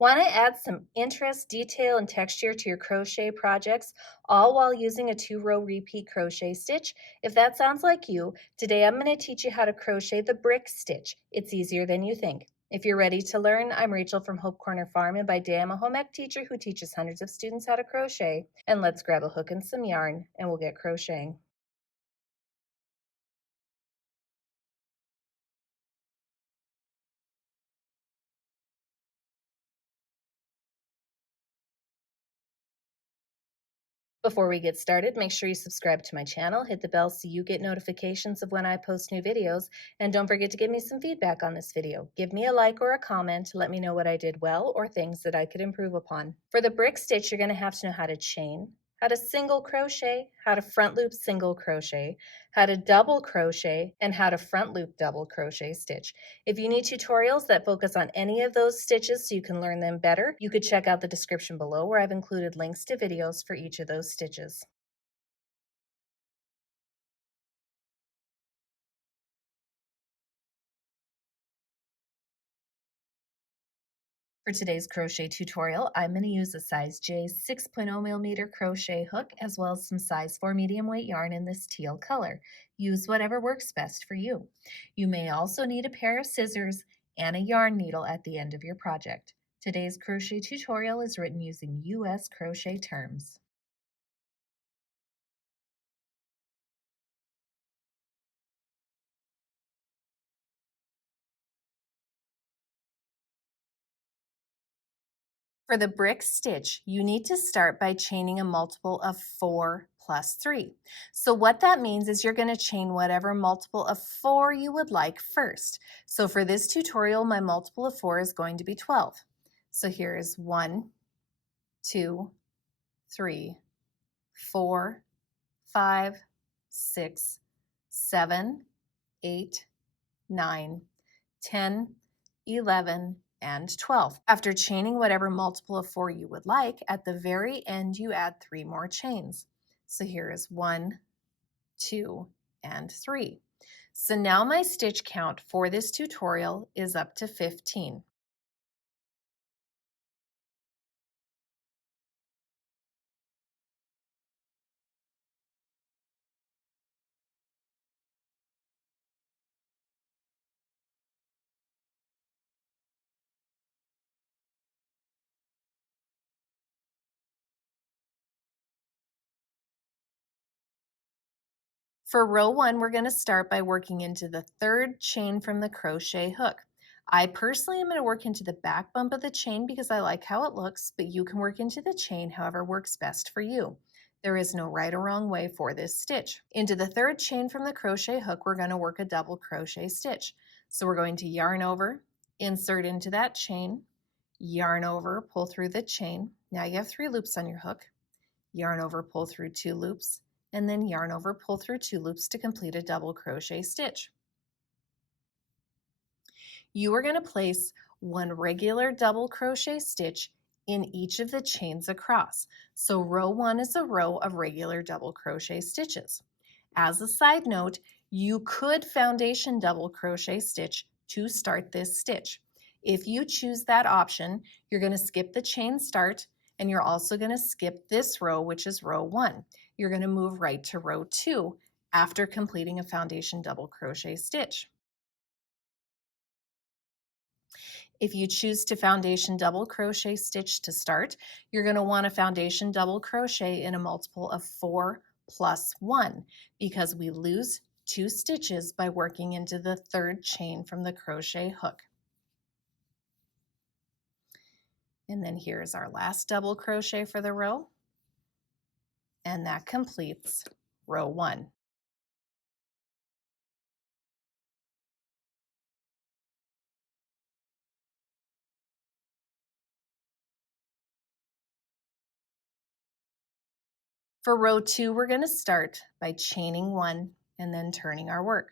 Want to add some interest, detail, and texture to your crochet projects, all while using a 2-row repeat crochet stitch? If that sounds like you, today I'm going to teach you how to crochet the brick stitch. It's easier than you think. If you're ready to learn, I'm Rachel from Hope Corner Farm, and by day I'm a home ec teacher who teaches hundreds of students how to crochet. And let's grab a hook and some yarn, and we'll get crocheting. Before we get started, make sure you subscribe to my channel, hit the bell so you get notifications of when I post new videos, and don't forget to give me some feedback on this video. Give me a like or a comment to let me know what I did well or things that I could improve upon. For the brick stitch, you're going to have to know how to chain, how to single crochet, how to front loop single crochet, how to double crochet, and how to front loop double crochet stitch. If you need tutorials that focus on any of those stitches so you can learn them better, you could check out the description below where I've included links to videos for each of those stitches. For today's crochet tutorial, I'm going to use a size J 6.0 millimeter crochet hook as well as some size 4 medium weight yarn in this teal color. Use whatever works best for you. You may also need a pair of scissors and a yarn needle at the end of your project. Today's crochet tutorial is written using US crochet terms. For the brick stitch, you need to start by chaining a multiple of 4 plus 3. So what that means is you're going to chain whatever multiple of 4 you would like first. So for this tutorial, my multiple of 4 is going to be 12. So here is 1, 2, 3, 4, 5, 6, 7, 8, 9, 10, 11, and 12. After chaining whatever multiple of 4 you would like, at the very end you add 3 more chains. So here is 1, 2, and 3. So now my stitch count for this tutorial is up to 15. For row 1, we're going to start by working into the 3rd chain from the crochet hook. I personally am going to work into the back bump of the chain because I like how it looks, but you can work into the chain however works best for you. There is no right or wrong way for this stitch. Into the 3rd chain from the crochet hook, we're going to work a double crochet stitch. So we're going to yarn over, insert into that chain, yarn over, pull through the chain. Now you have 3 loops on your hook. Yarn over, pull through 2 loops, and then yarn over, pull through 2 loops to complete a double crochet stitch. You are going to place 1 regular double crochet stitch in each of the chains across. So row 1 is a row of regular double crochet stitches. As a side note, you could foundation double crochet stitch to start this stitch. If you choose that option, you're going to skip the chain start, and you're also going to skip this row, which is row 1. You're going to move right to row 2 after completing a foundation double crochet stitch. If you choose to foundation double crochet stitch to start, you're going to want a foundation double crochet in a multiple of 4 plus 1 because we lose 2 stitches by working into the 3rd chain from the crochet hook. And then here's our last double crochet for the row, and that completes row 1. For row 2, we're going to start by chaining 1 and then turning our work.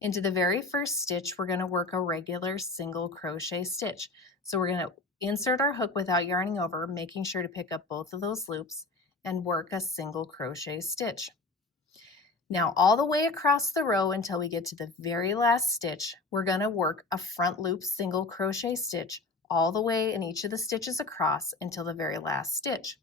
Into the very first stitch, we're going to work a regular single crochet stitch. So we're going to insert our hook without yarning over, making sure to pick up both of those loops and work a single crochet stitch. Now all the way across the row until we get to the very last stitch, we're going to work a front loop single crochet stitch all the way in each of the stitches across until the very last stitch.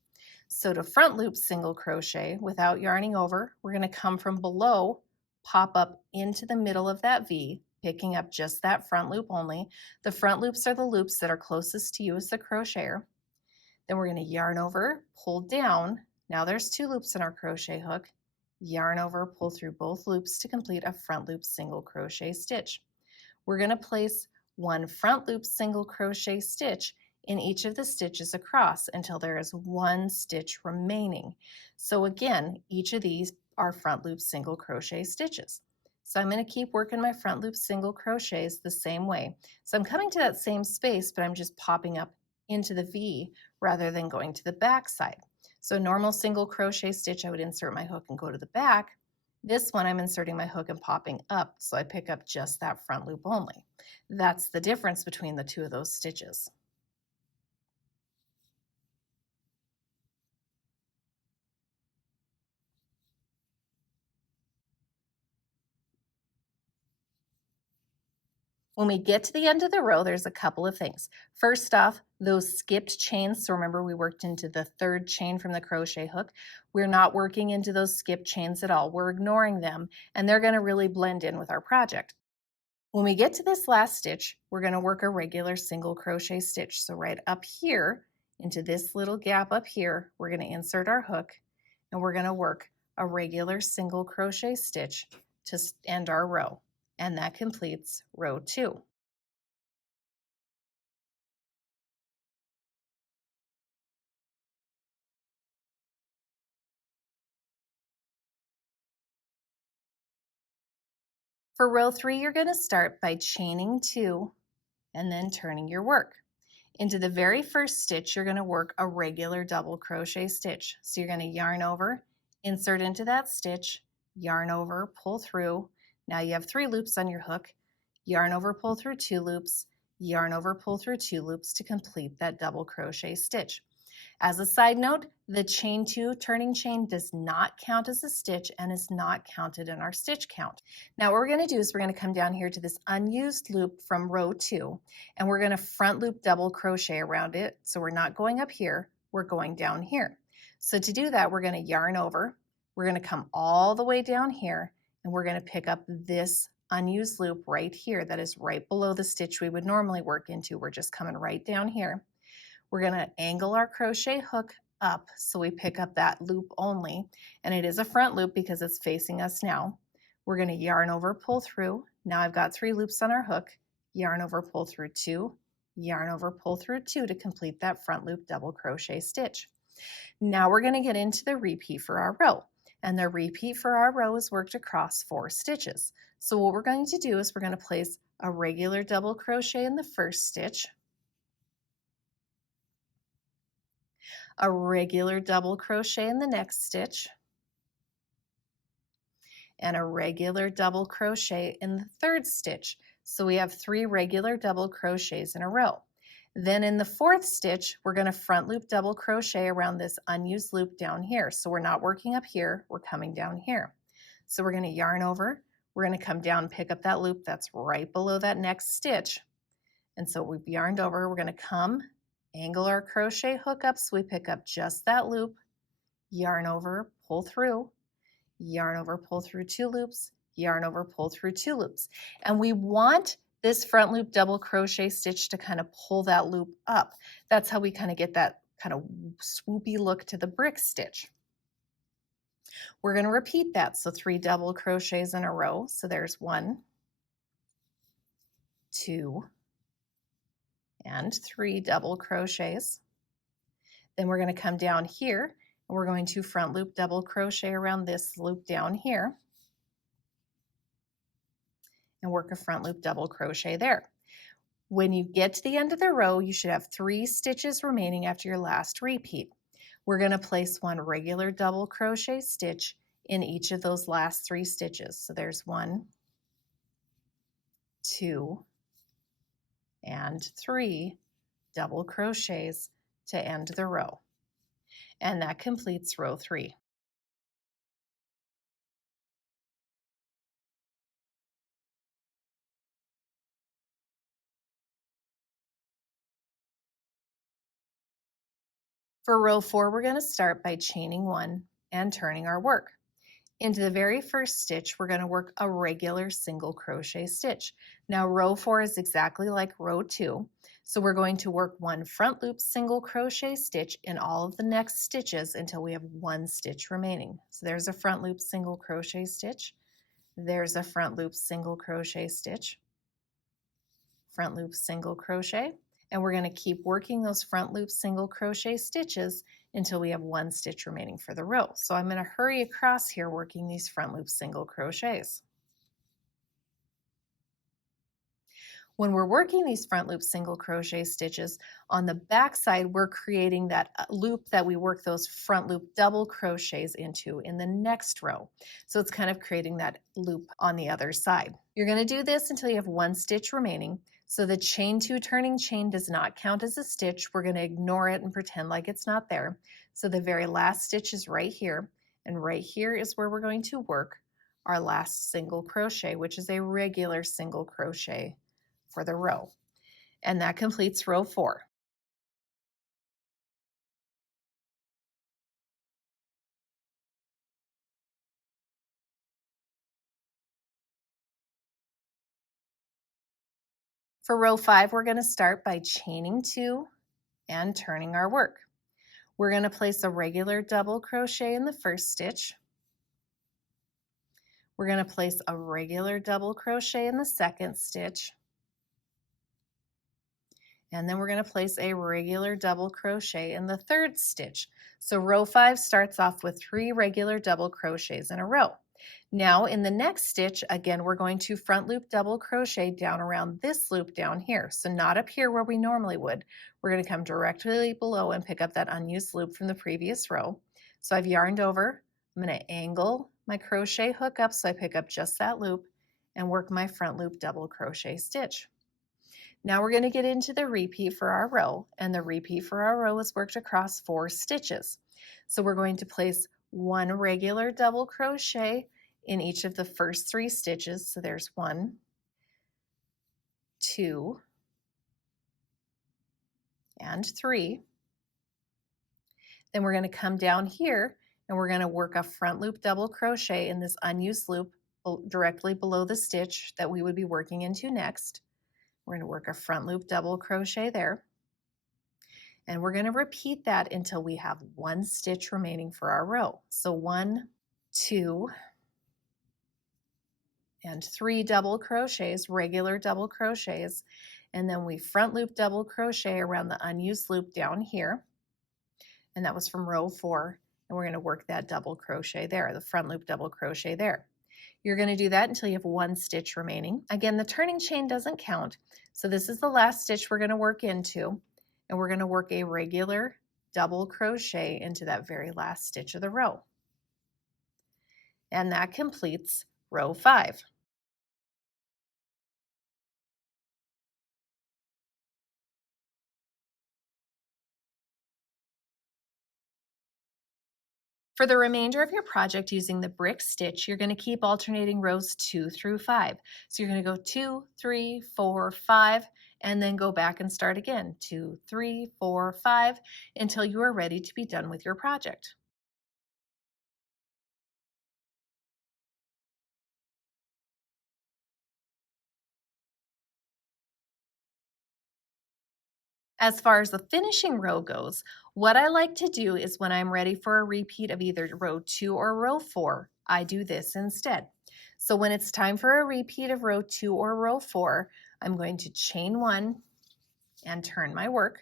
So to front loop single crochet without yarning over, we're going to come from below, pop up into the middle of that V, picking up just that front loop only. The front loops are the loops that are closest to you as the crocheter. Then we're going to yarn over, pull down. Now there's 2 loops in our crochet hook. Yarn over, pull through both loops to complete a front loop single crochet stitch. We're going to place 1 front loop single crochet stitch in each of the stitches across until there is 1 stitch remaining. So again, each of these are front loop single crochet stitches. So I'm going to keep working my front loop single crochets the same way. So I'm coming to that same space, but I'm just popping up into the V rather than going to the back side. So normal single crochet stitch, I would insert my hook and go to the back. This one I'm inserting my hook and popping up, so I pick up just that front loop only. That's the difference between the 2 of those stitches. When we get to the end of the row, there's a couple of things. First off, those skipped chains, so remember we worked into the 3rd chain from the crochet hook. We're not working into those skipped chains at all. We're ignoring them, and they're going to really blend in with our project. When we get to this last stitch, we're going to work a regular single crochet stitch. So right up here, into this little gap up here, we're going to insert our hook, and we're going to work a regular single crochet stitch to end our row. And that completes row 2. For row 3, you're going to start by chaining 2 and then turning your work. Into the very first stitch, you're going to work a regular double crochet stitch. So you're going to yarn over, insert into that stitch, yarn over, pull through. Now you have 3 loops on your hook. Yarn over, pull through 2 loops, yarn over, pull through 2 loops to complete that double crochet stitch. As a side note, the chain 2 turning chain does not count as a stitch and is not counted in our stitch count. Now what we're going to do is we're going to come down here to this unused loop from row 2, and we're going to front loop double crochet around it. So we're not going up here, we're going down here. So to do that, we're going to yarn over, we're going to come all the way down here, and we're going to pick up this unused loop right here that is right below the stitch we would normally work into. We're just coming right down here. We're going to angle our crochet hook up so we pick up that loop only, and it is a front loop because it's facing us now. We're going to yarn over, pull through. Now I've got 3 loops on our hook. Yarn over, pull through 2, yarn over, pull through 2 to complete that front loop double crochet stitch. Now we're going to get into the repeat for our row, and the repeat for our row is worked across 4 stitches. So what we're going to do is we're going to place a regular double crochet in the first stitch, a regular double crochet in the next stitch, and a regular double crochet in the 3rd stitch. So we have 3 regular double crochets in a row. Then in the 4th stitch, we're going to front loop double crochet around this unused loop down here. So we're not working up here, we're coming down here. So we're going to yarn over, we're going to come down and pick up that loop that's right below that next stitch. And so we've yarned over, we're going to come, angle our crochet hook up so we pick up just that loop, yarn over, pull through, yarn over, pull through 2 loops, yarn over, pull through 2 loops. And we want this front loop double crochet stitch to kind of pull that loop up. That's how we kind of get that kind of swoopy look to the brick stitch. We're going to repeat that. So 3 double crochets in a row. So there's 1, 2, and 3 double crochets. Then we're going to come down here and we're going to front loop double crochet around this loop down here and work a front loop double crochet there. When you get to the end of the row, you should have 3 stitches remaining after your last repeat. We're going to place 1 regular double crochet stitch in each of those last 3 stitches. So there's 1, 2, and 3 double crochets to end the row. And that completes row 3. For row 4, we're going to start by chaining 1 and turning our work. Into the very first stitch, we're going to work a regular single crochet stitch. Now row 4 is exactly like row 2, so we're going to work 1 front loop single crochet stitch in all of the next stitches until we have 1 stitch remaining. So there's a front loop single crochet stitch, there's a front loop single crochet stitch, front loop single crochet, and we're going to keep working those front loop single crochet stitches until we have 1 stitch remaining for the row. So I'm going to hurry across here working these front loop single crochets. When we're working these front loop single crochet stitches, on the back side we're creating that loop that we work those front loop double crochets into in the next row. So it's kind of creating that loop on the other side. You're going to do this until you have 1 stitch remaining. So the chain 2 turning chain does not count as a stitch. We're going to ignore it and pretend like it's not there. So the very last stitch is right here, and right here is where we're going to work our last single crochet, which is a regular single crochet for the row. And that completes row 4. For row 5, we're going to start by chaining 2 and turning our work. We're going to place a regular double crochet in the first stitch. We're going to place a regular double crochet in the second stitch. And then we're going to place a regular double crochet in the third stitch. So row 5 starts off with 3 regular double crochets in a row. Now in the next stitch, again, we're going to front loop double crochet down around this loop down here. So not up here where we normally would. We're going to come directly below and pick up that unused loop from the previous row. So I've yarned over. I'm going to angle my crochet hook up so I pick up just that loop and work my front loop double crochet stitch. Now we're going to get into the repeat for our row, and the repeat for our row is worked across 4 stitches. So we're going to place 1 regular double crochet in each of the first 3 stitches. So there's 1, 2, and 3. Then we're going to come down here and we're going to work a front loop double crochet in this unused loop directly below the stitch that we would be working into next. We're going to work a front loop double crochet there. And we're going to repeat that until we have 1 stitch remaining for our row. So 1, 2, and 3 double crochets, regular double crochets. And then we front loop double crochet around the unused loop down here. And that was from row 4. And we're going to work that double crochet there, the front loop double crochet there. You're going to do that until you have 1 stitch remaining. Again, the turning chain doesn't count. So this is the last stitch we're going to work into, and we're going to work a regular double crochet into that very last stitch of the row. And that completes row 5. For the remainder of your project using the brick stitch, you're going to keep alternating rows 2 through 5. So you're going to go 2, 3, 4, 5, and then go back and start again. 2, 3, 4, 5, until you are ready to be done with your project. As far as the finishing row goes, what I like to do is when I'm ready for a repeat of either row 2 or row 4, I do this instead. So when it's time for a repeat of row 2 or row 4, I'm going to chain 1 and turn my work.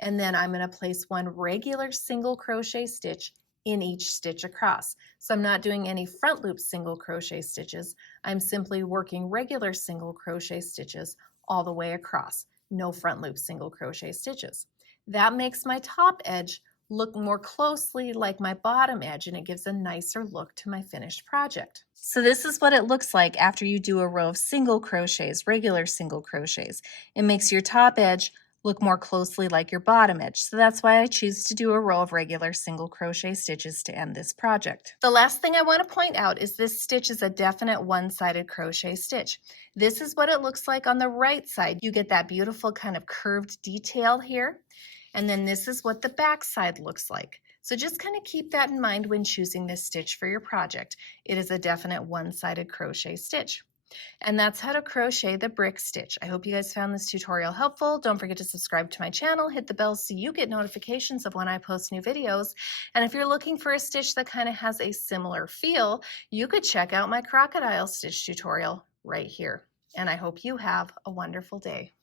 And then I'm going to place 1 regular single crochet stitch in each stitch across. So I'm not doing any front loop single crochet stitches. I'm simply working regular single crochet stitches all the way across. No front loop single crochet stitches. That makes my top edge look more closely like my bottom edge, and it gives a nicer look to my finished project. So this is what it looks like after you do a row of single crochets, regular single crochets. It makes your top edge look more closely like your bottom edge. So that's why I choose to do a row of regular single crochet stitches to end this project. The last thing I want to point out is this stitch is a definite one-sided crochet stitch. This is what it looks like on the right side. You get that beautiful kind of curved detail here. And then this is what the back side looks like. So just kind of keep that in mind when choosing this stitch for your project. It is a definite one-sided crochet stitch. And that's how to crochet the brick stitch. I hope you guys found this tutorial helpful. Don't forget to subscribe to my channel, hit the bell so you get notifications of when I post new videos. And if you're looking for a stitch that kind of has a similar feel, you could check out my crocodile stitch tutorial right here. And I hope you have a wonderful day.